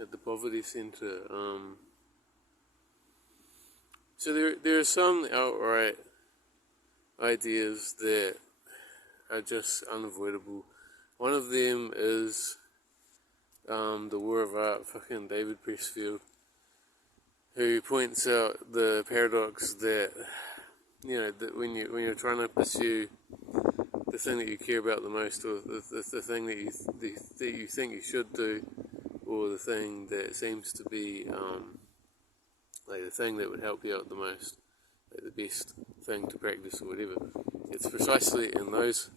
at the poverty center. So there are some outright ideas that are just unavoidable. One of them is the War of Art, fucking David Pressfield, who points out the paradox that that when you're trying to pursue the thing that you care about the most, or the thing that you think you should do, or the thing that seems to be like the thing that would help you out the most, like the best thing to practice or whatever. It's precisely in those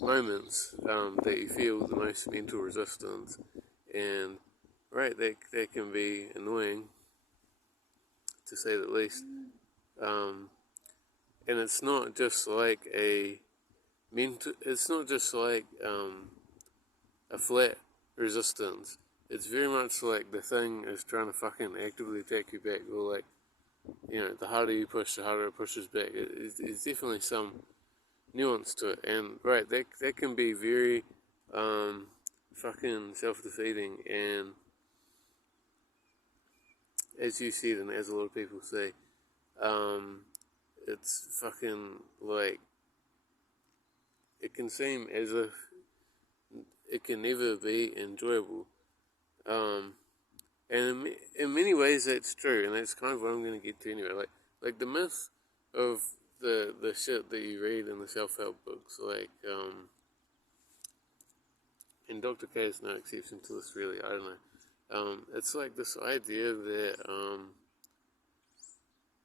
moments that you feel the most mental resistance, and right, that can be annoying to say the least. And it's not just like it's not just like a flat resistance. It's very much like the thing is trying to fucking actively take you back, or like, the harder you push, the harder it pushes back. It's definitely some nuance to it, and right, that can be very fucking self-defeating, and as you said, and as a lot of people say, it's fucking like, it can seem as if it can never be enjoyable. Um, and in many ways that's true, and that's kind of what I'm going to get to anyway. Like the myth of the shit that you read in the self-help books, like, and Dr. K is no exception to this, really. I don't know. It's like this idea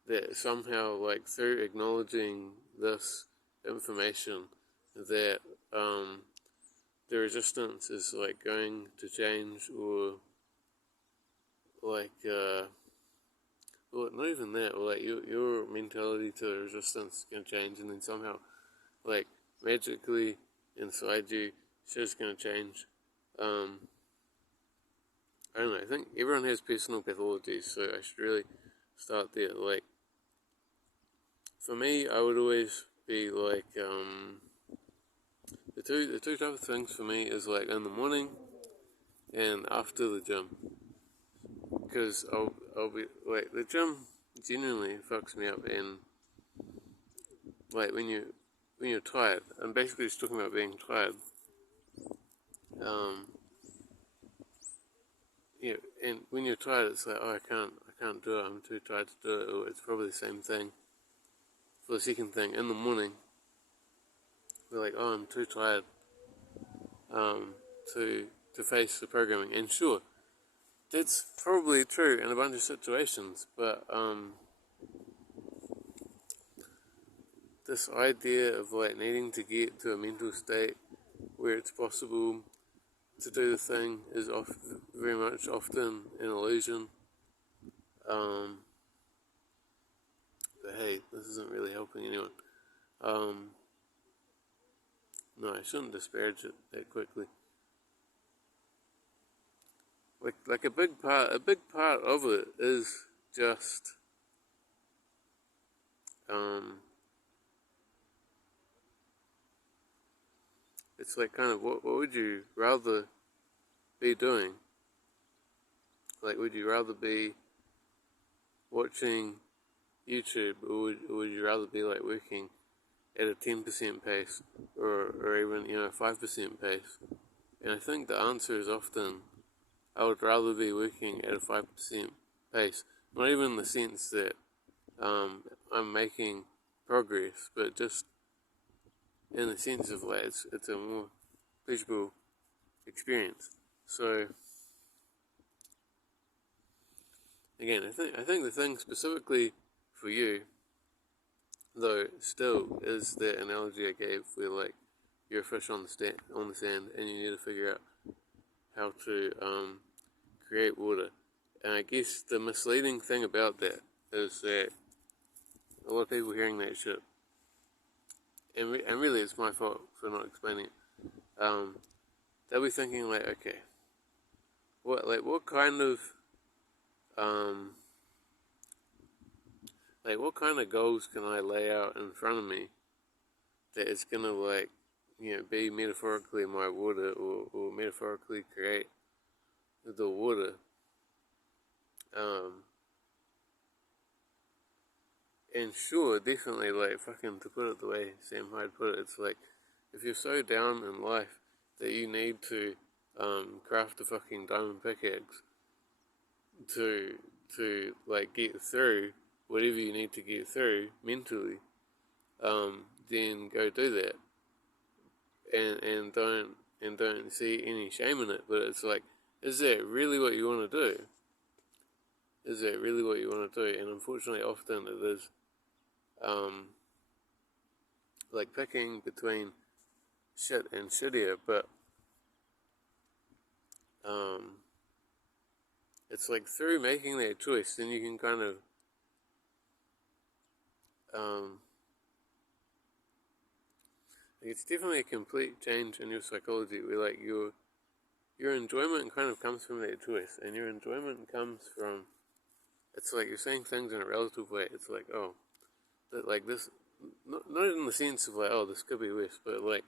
that somehow, like, through acknowledging this information, that the resistance is like going to change, or like well, not even that, or like your mentality to the resistance can change, and then somehow, like, magically inside you, shit's gonna change. I don't know. I think everyone has personal pathologies, so I should really start there. Like, for me, I would always be like, the two type of things for me is like in the morning and after the gym, because I'll be like, the gym genuinely fucks me up, and like when you're tired, I'm basically just talking about being tired. Um, and when you're tired, it's like, oh, I can't do it. I'm too tired to do it. Or it's probably the same thing for the second thing in the morning. We're like, oh, I'm too tired um, to face the programming. And sure, that's probably true in a bunch of situations, but this idea of like needing to get to a mental state where it's possible to do the thing is very much often an illusion. Um, but hey, this isn't really helping anyone. Um, no, I shouldn't disparage it that quickly. Like a big part of it is just um, it's like, kind of, what would you rather be doing? Like, would you rather be watching YouTube, or would you rather be like working at a 10% pace, or even 5% pace? And I think the answer is often, I would rather be working at a 5% pace. Not even in the sense that I'm making progress, but just in the sense of like, it's a more pleasurable experience. So again, I think the thing specifically for you, though, still is that analogy I gave, where like you're a fish on the sand, and you need to figure out how to create water. And I guess the misleading thing about that is that a lot of people hearing that shit, and really it's my fault for not explaining it. They'll be thinking like, okay, what kind of um, what kind of goals can I lay out in front of me that is gonna, like, be metaphorically my water, or metaphorically create the water. Um, and sure, definitely, like, fucking, to put it the way Sam Hyde put it, it's like, if you're so down in life that you need to craft a fucking diamond pickaxe to like get through whatever you need to get through mentally, then go do that, and don't see any shame in it. But it's like, is that really what you want to do? Is that really what you want to do? And unfortunately, often it is, like picking between shit and shittier. But um, it's like through making that choice, then you can kind of um, it's definitely a complete change in your psychology, where like your enjoyment kind of comes from that choice, and your enjoyment comes from, it's like you're saying things in a relative way. It's like, oh, that like this, not in the sense of like, oh, this could be worse, but like,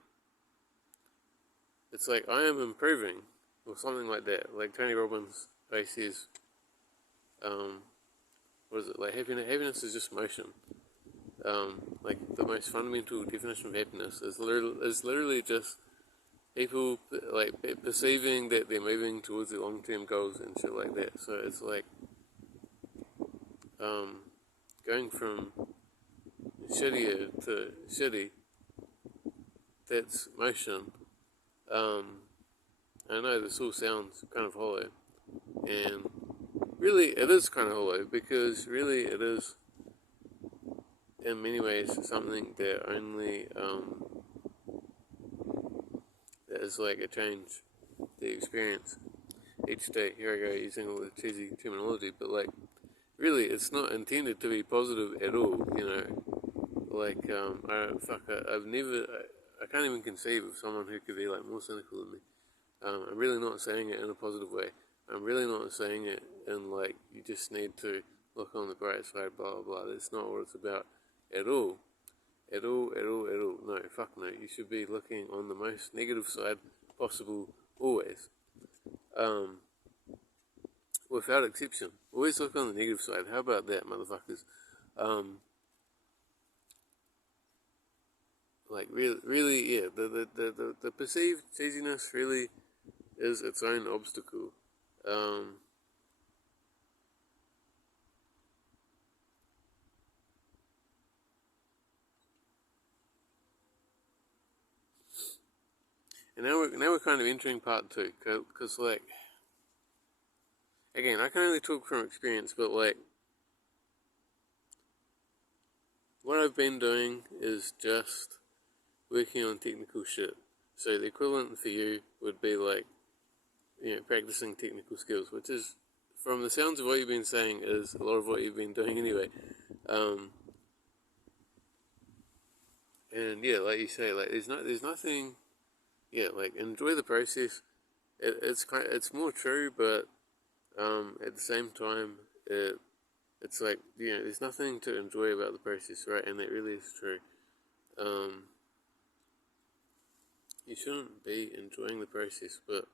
it's like I am improving, or something like that. Like Tony Robbins, he says, um, what is it, like happiness is just motion. Like the most fundamental definition of happiness is literally just people like perceiving that they're moving towards their long-term goals and shit like that. So it's like going from shittier to shitty. That's motion. Um, I know this all sounds kind of hollow, and really it is kind of hollow, because really it is in many ways something that only that is like a change the experience each day. Here I go using all the cheesy terminology, but like really it's not intended to be positive at all, you know. Like I've never, I can't even conceive of someone who could be like more cynical than me. I'm really not saying it in a positive way. I'm really not saying it in like, you just need to look on the bright side, blah blah blah. That's not what it's about at all. At all, at all, at all. No, fuck no. You should be looking on the most negative side possible, always. Um, Without exception. Always look on the negative side. How about that, motherfuckers? Um, like really, yeah. The perceived cheesiness really is its own obstacle. Um, and now we're kind of entering part two, because like, again, I can only talk from experience, but like, what I've been doing is just working on technical shit. So the equivalent for you would be like, you know, practicing technical skills, which is, from the sounds of what you've been saying, is a lot of what you've been doing anyway. Um, and yeah, like you say, like there's nothing. Yeah, like enjoy the process. It's more true, but at the same time, it's like, you know, there's nothing to enjoy about the process, right? And that really is true. Um, you shouldn't be enjoying the process, but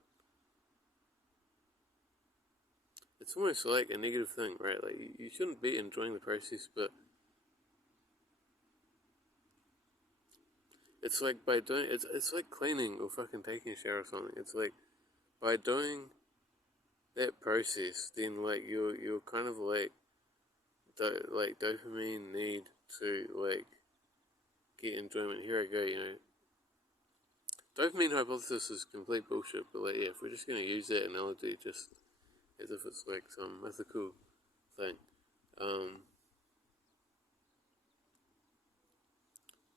it's almost like a negative thing, right? Like you shouldn't be enjoying the process, but it's like by doing, it's like cleaning or fucking taking a shower or something. It's like by doing that process, then like you're kind of like like dopamine need to like get enjoyment. Here I go, you know. Dopamine hypothesis is complete bullshit, but like, yeah, if we're just gonna use that analogy just as if it's like some mythical thing, um,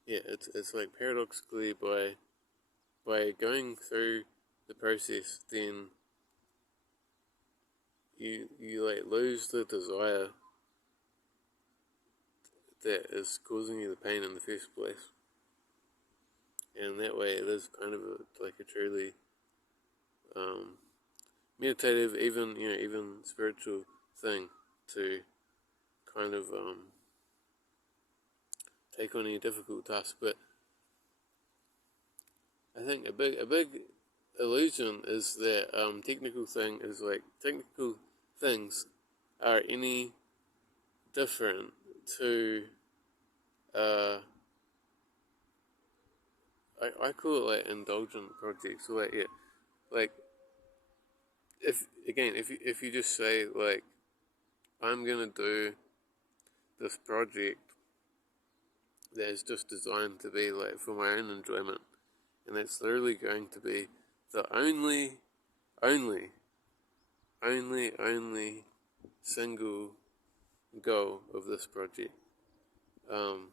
yeah, it's like paradoxically by going through the process, then you like lose the desire that is causing you the pain in the first place, and that way it is kind of like a truly um, meditative, even, you know, even spiritual thing to kind of take on any difficult task. But I think a big illusion is that technical things are any different to I call it like indulgent projects. So like yeah, like if you just say like I'm gonna do this project that is just designed to be like for my own enjoyment, and that's literally going to be the only, only single goal of this project. Um,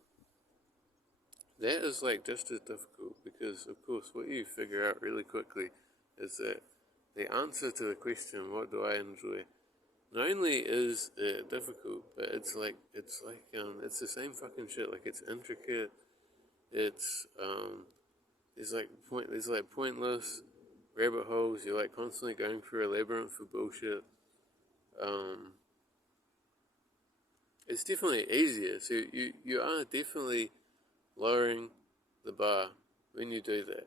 that is like just as difficult because, of course, what you figure out really quickly is that the answer to the question, "What do I enjoy?" not only is it difficult, but it's the same fucking shit. Like it's intricate. It's there's like pointless rabbit holes. You're like constantly going through a labyrinth of bullshit. Um, it's definitely easier. So you are definitely lowering the bar when you do that.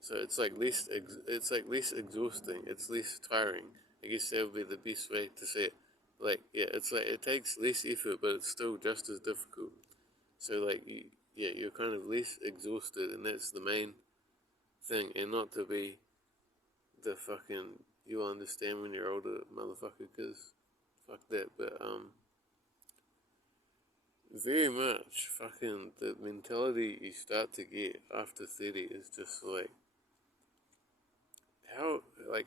So it's like less exhausting. It's less tiring. I guess that would be the best way to say it. Like yeah, it's like it takes less effort, but it's still just as difficult. So like you're kind of less exhausted, and that's the main thing, and not to be the fucking you'll understand when you're older motherfucker, cause fuck that. But very much fucking the mentality you start to get after 30 is just like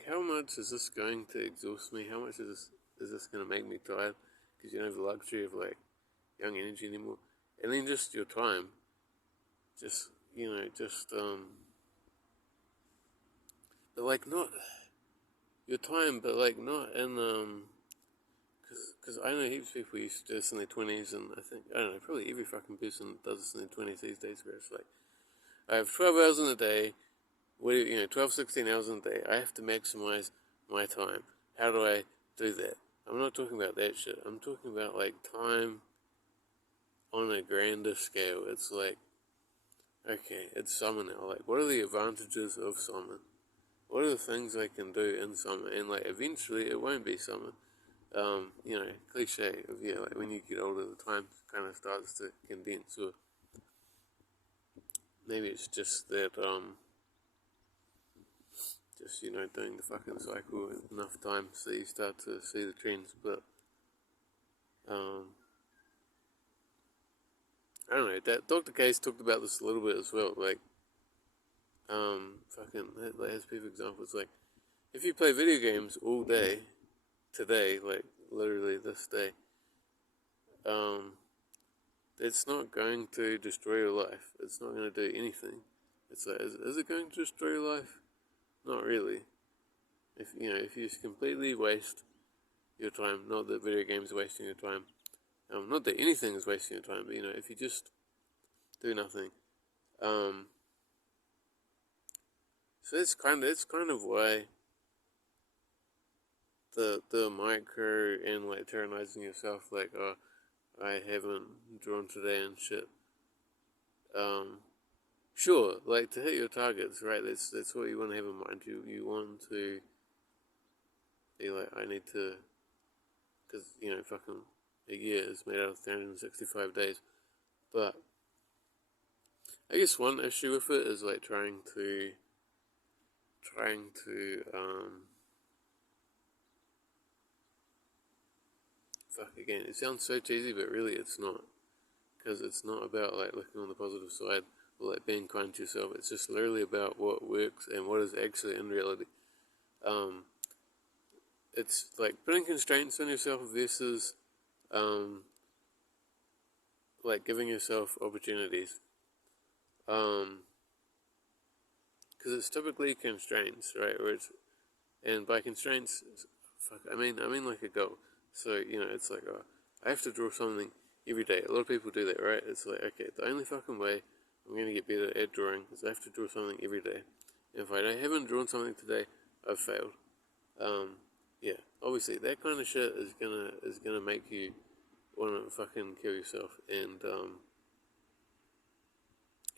how much is this going to exhaust me? How much is this gonna make me tired? Because you don't have the luxury of like young energy anymore, and then just your time, just but like not your time, but like not in because I know heaps of people used to do this in their 20s, and I don't know, probably every fucking person does this in their 20s these days, where it's like, I have 12 hours in a day, 12, 16 hours in a day, I have to maximize my time. How do I do that? I'm not talking about that shit. I'm talking about like time on a grander scale. It's like, okay, it's summer now. Like, what are the advantages of summer? What are the things I can do in summer? And like, eventually, it won't be summer. Cliche of yeah, like when you get older, the time kind of starts to condense, or maybe it's just that just doing the fucking cycle enough times so you start to see the trends. But um, I don't know. That Dr. Case talked about this a little bit as well. Like fucking like has perfect examples. Like if you play video games all day today, like literally this day, um, it's not going to destroy your life. It's not going to do anything. It's like, is it going to destroy your life? Not really. If you just completely waste your time, not that video games are wasting your time, not that anything is wasting your time, but if you just do nothing, um, so it's kind of why the micro and like tyrannizing yourself, like I haven't drawn today and shit. Um, sure, like to hit your targets, right? That's what you want to have in mind. You want to be like, I need to, because fucking a year is made out of 365 days. But I guess one issue with it is like trying to fuck again. It sounds so cheesy, but really it's not, because it's not about like looking on the positive side or like being kind to yourself. It's just literally about what works and what is actually in reality. Um, it's like putting constraints on yourself versus um, like giving yourself opportunities. Because it's typically constraints, right? And by constraints, fuck, I mean like a goal. So it's like I have to draw something every day. A lot of people do that, right? It's like, okay, the only fucking way I'm gonna get better at drawing is I have to draw something every day. And if I haven't drawn something today, I've failed. Um, yeah, obviously that kind of shit is gonna make you wanna fucking kill yourself. And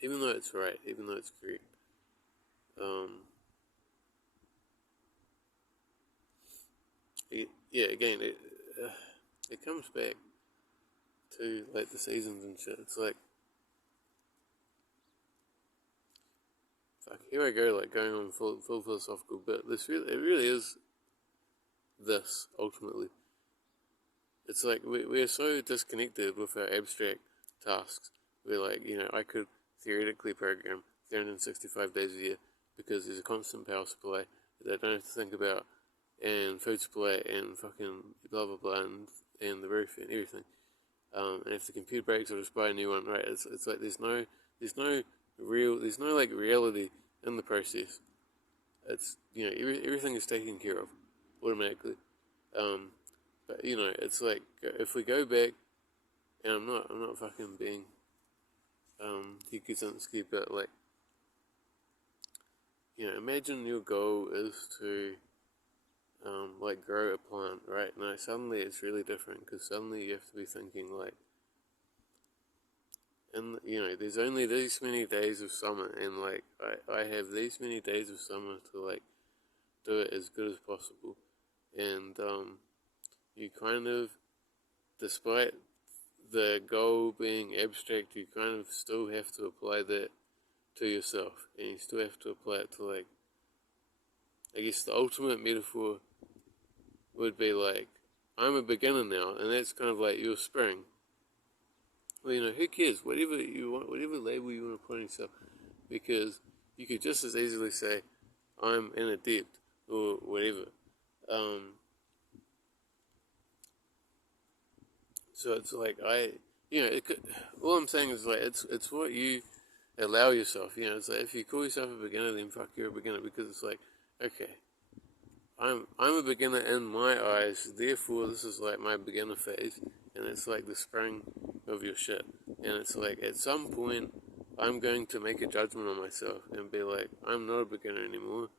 even though it's right, even though it's correct, um, yeah, again, it comes back to like the seasons and shit. It's like, fuck, here I go, like going on full philosophical, but it really is this ultimately. It's like we're so disconnected with our abstract tasks. We're like, I could theoretically program 365 days a year because there's a constant power supply that I don't have to think about, and food supply, and fucking blah blah blah, and the roof and everything. And if the computer breaks, I'll just buy a new one. Right? It's like there's no like reality in the process. It's everything is taken care of automatically. Um, but it's like if we go back, and I'm not fucking being Hikuzinski, but like imagine your goal is to like grow a plant, right? Now suddenly it's really different because suddenly you have to be thinking like, and there's only these many days of summer, and like I have these many days of summer to like do it as good as possible, and you kind of, despite the goal being abstract, you kind of still have to apply that to yourself, and you still have to apply it to like, I guess the ultimate metaphor would be like, I'm a beginner now, and that's kind of like your spring. Well, who cares? Whatever you want, whatever label you want to put on yourself, because you could just as easily say, I'm an adept, or whatever. So it's like it could, all I'm saying is like, it's what you allow yourself. It's like if you call yourself a beginner, then fuck, you're a beginner, because it's like, okay, I'm a beginner in my eyes, therefore this is like my beginner phase, and it's like the spring of your shit. And it's like at some point I'm going to make a judgment on myself and be like, I'm not a beginner anymore,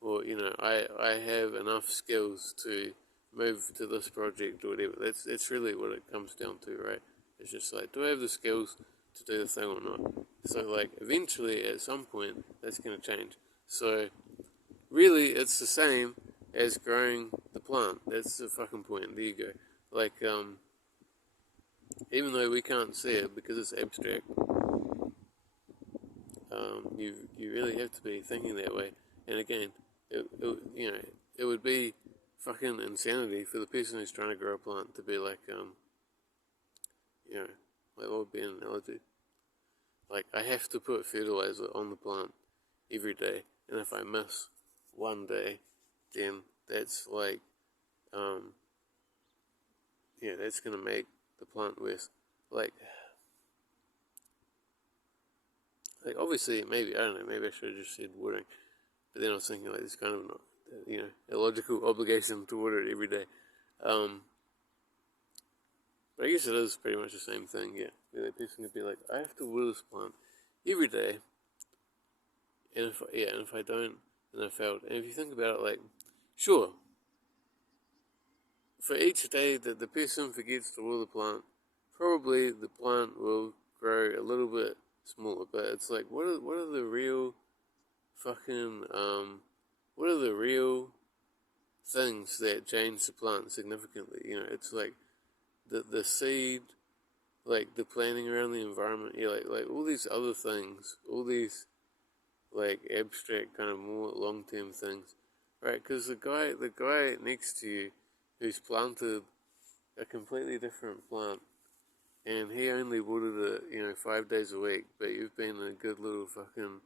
or I have enough skills to move to this project or whatever. That's really what it comes down to, right? It's just like, do I have the skills to do the thing or not? So like eventually at some point that's gonna change. So really, it's the same as growing the plant. That's the fucking point. There you go. Like, even though we can't see it because it's abstract, you really have to be thinking that way. And again, it would be fucking insanity for the person who's trying to grow a plant to be like, like what would be an analogy? Like, I have to put fertilizer on the plant every day, and if I miss one day, then that's like, um, that's gonna make the plant worse. Like, obviously, maybe, I don't know, maybe I should have just said watering, but then I was thinking like, it's kind of not, a logical obligation to water it every day. But I guess it is pretty much the same thing, yeah. The person could be like, I have to water this plant every day, and if I don't, then I failed. And if you think about it, like, sure, for each day that the person forgets to water the plant, probably the plant will grow a little bit smaller. But it's like, what are the real fucking what are the real things that change the plant significantly? It's like the seed, like the planning around the environment, like all these other things, all these like abstract kind of more long term things, right? Because the guy next to you who's planted a completely different plant, and he only watered it, 5 days a week, but you've been a good little fucking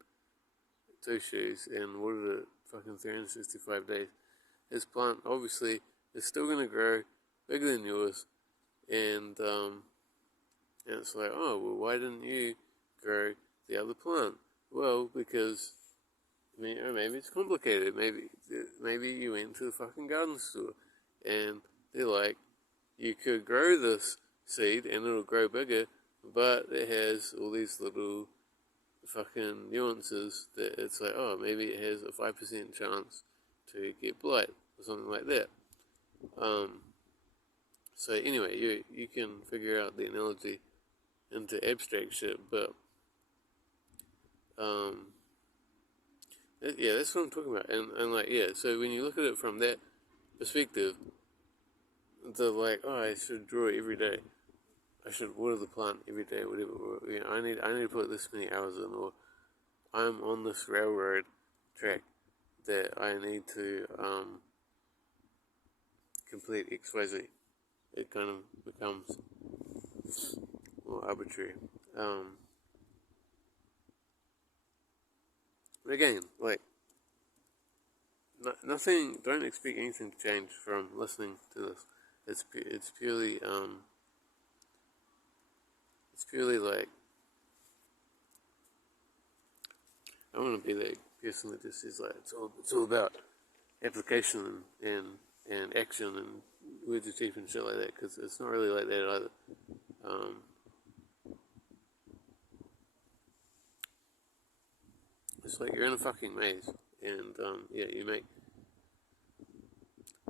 two shoes and watered it fucking 365 days. His plant obviously is still gonna grow bigger than yours, and it's like, oh well, why didn't you grow the other plant? Well, because maybe it's complicated. Maybe you went to the fucking garden store, and they're like, you could grow this seed and it'll grow bigger, but it has all these little fucking nuances that it's like, oh, maybe it has a 5% chance to get blight or something like that. So anyway, you can figure out the analogy into abstract shit, but um, yeah, that's what I'm talking about. And like, yeah, so when you look at it from that perspective, the like, oh, I should draw every day. I should water the plant every day, whatever. Or, I need to put this many hours in, or I'm on this railroad track that I need to complete XYZ. It kind of becomes more arbitrary. But again, like, nothing. Don't expect anything to change from listening to this. It's purely like, I want to be that person that just is like, it's all about application and action and words of teeth and shit like that, because it's not really like that either. It's like you're in a fucking maze, and you make.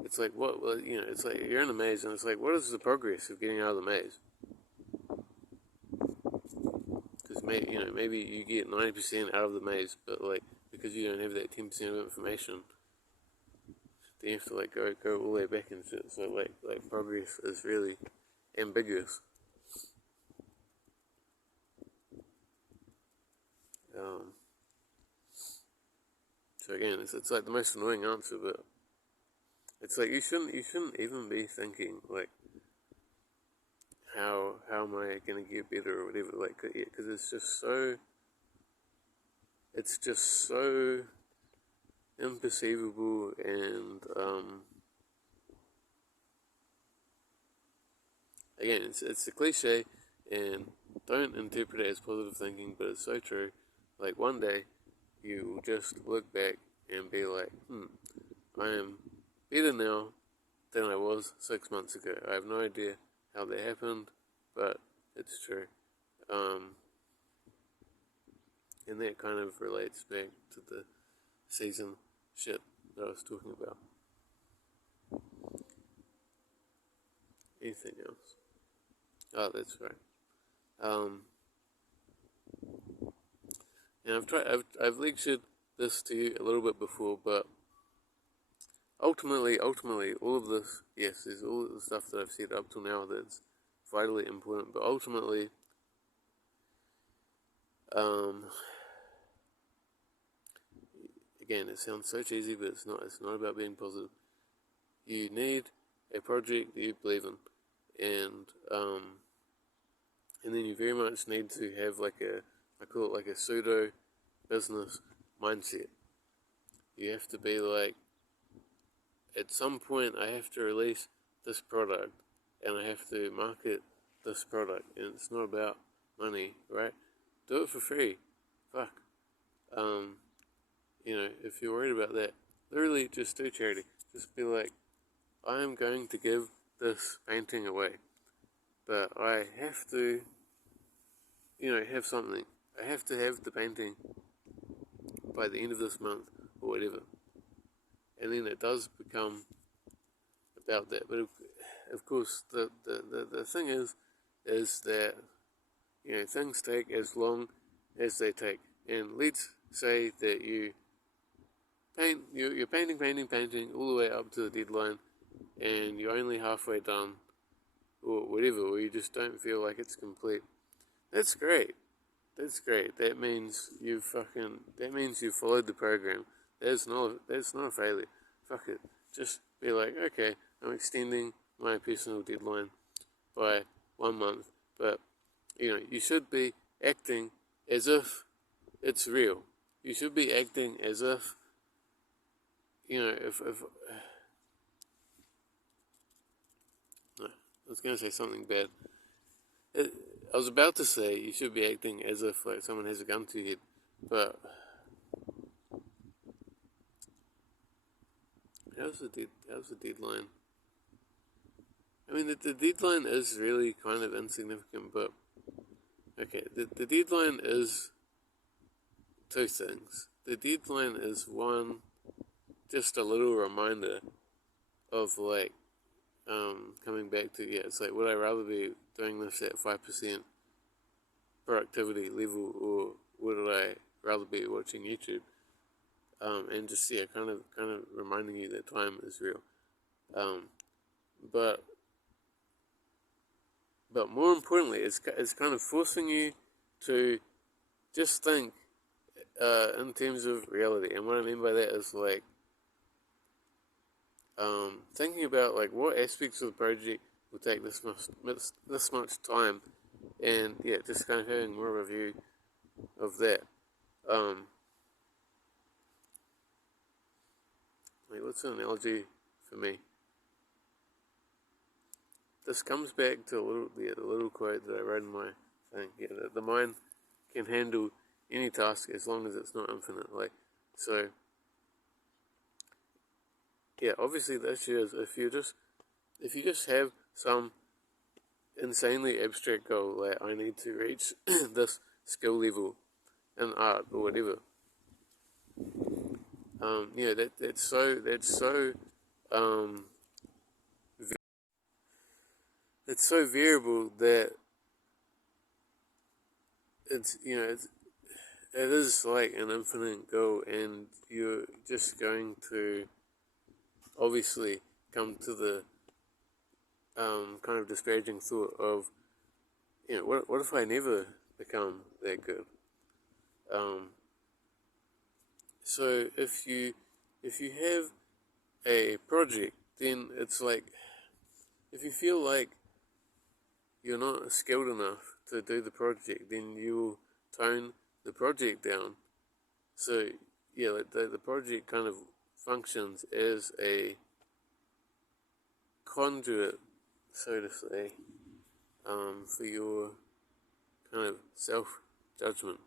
It's like what? Well, it's like you're in a maze, and it's like, what is the progress of getting out of the maze? Because maybe you get 90% out of the maze, but like because you don't have that 10% of information, then you have to like go all the way back and shit. So like progress is really ambiguous. So again, it's like the most annoying answer, but it's like you shouldn't even be thinking like how am I gonna get better or whatever, like, because it's just so imperceivable, and again, it's a cliche, and don't interpret it as positive thinking, but it's so true. Like one day you will just look back and be like, I am better now than I was 6 months ago. I have no idea how that happened, but it's true. And that kind of relates back to the season shit that I was talking about. Anything else? Oh, that's right. And I've lectured this to you a little bit before, but ultimately, all of this, yes, there's all of the stuff that I've said up till now that's vitally important, but ultimately, again, it sounds so cheesy, but it's not. It's not about being positive. You need a project that you believe in, and then you very much need to have like I call it like a pseudo business mindset. You have to be like, at some point I have to release this product, and I have to market this product, and it's not about money, right? Do it for free. Fuck. If you're worried about that, literally just do charity. Just be like, I am going to give this painting away, but I have to, have something. I have to have the painting by the end of this month or whatever. And then it does become about that. But of course, the thing is that, things take as long as they take. And let's say that you're painting all the way up to the deadline, and you're only halfway done, or whatever, or you just don't feel like it's complete. That's great. That means you've followed the program. That's not a failure. Fuck it. Just be like, okay, I'm extending my personal deadline by 1 month, but you should be acting as if it's real. You should be acting as if, if no, I was gonna say something bad. I was about to say you should be acting as if like someone has a gun to your head, but how's the deadline? I mean, the deadline is really kind of insignificant, but okay, the deadline is two things. The deadline is one, just a little reminder of like, coming back to, it's like, would I rather be doing this at 5% productivity level, or would I rather be watching YouTube? And just, kind of reminding you that time is real. But but more importantly, it's kind of forcing you to just think in terms of reality. And what I mean by that is like thinking about like what aspects of the project will take this much time, and yeah, just kind of having more of a view of that. Like what's an analogy for me? This comes back to the little quote that I wrote in my thing. Yeah, the mind can handle any task as long as it's not infinite. Like, so, yeah, obviously the issue is if you just have some insanely abstract goal, like I need to reach this skill level in art or whatever. Yeah, that's so um, it's so variable that it's it is like an infinite goal, and you're just going to obviously come to the kind of disparaging thought of, what if I never become that good? Um, so if you have a project, then it's like if you feel like you're not skilled enough to do the project, then you will tone the project down. So yeah, like the project kind of functions as a conduit, so to say, for your kind of self judgment.